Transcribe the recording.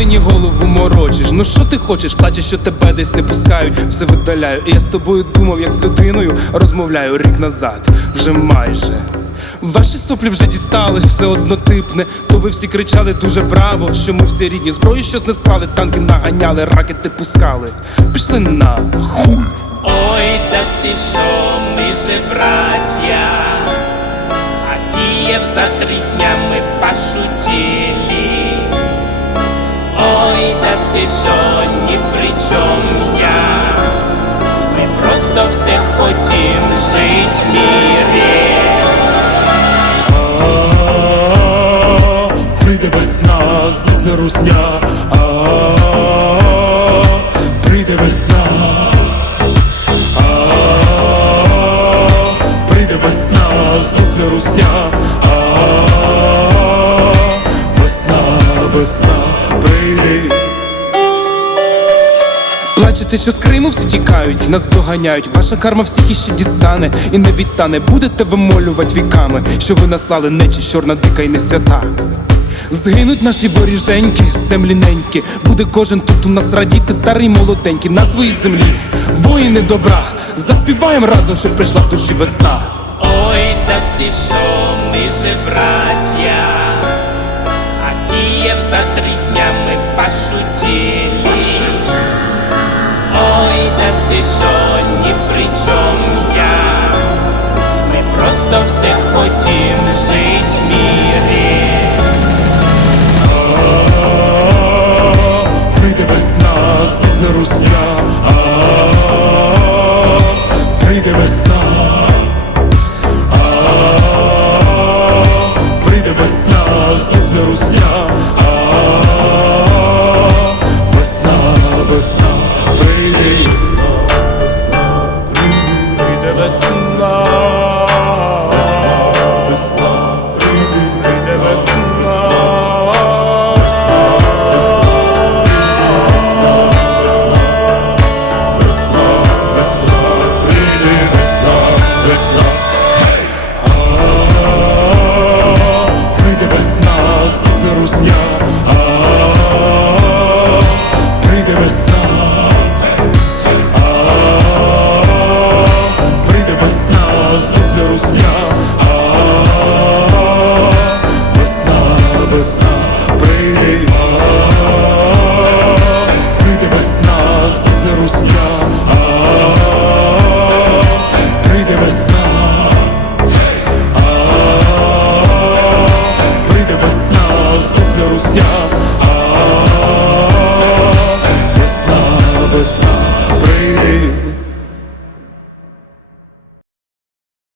мені голову морочиш. Ну що ти хочеш? Плачеш, що тебе десь не пускають, все видаляю. І я з тобою думав, як з людиною розмовляю рік назад, вже майже. Ваші соплі вже дістали, все однотипне. То ви всі кричали дуже браво, що ми всі рідні зброю щось не склали, танки наганяли, ракети пускали. Пішли на хуй. Ой, та ти що, ми же браття, а Київ за три дня ми пошутили. Ой, та ти що, ні при чом я. Ми просто все хотім жить в мірі. Прийде весна, зникне русня, а прийде весна, прийде весна, зникне русня, весна, весна, прийде. Плачете, що з Криму всі тікають, нас доганяють. Ваша карма всіх іще дістане і не відстане. Будете вимолювати віками, що ви наслали нечість чорна дика і не свята. Згинуть наші воріженьки, землі неньки. Буде кожен тут у нас радіти, старий молоденький на своїй землі. Воїни добра, заспіваємо разом, щоб прийшла в душі весна. Ой, та ти що, ми же браття, а Київ за три дня пошутили. Ой, та ти що, ні при чом я. Ми просто все хотім жить в мірі. Прийде весна, зникне русня, прийде весна, весна, прийде прийде весна, весна, весна, прийде весна, здохне русня, sofrimento.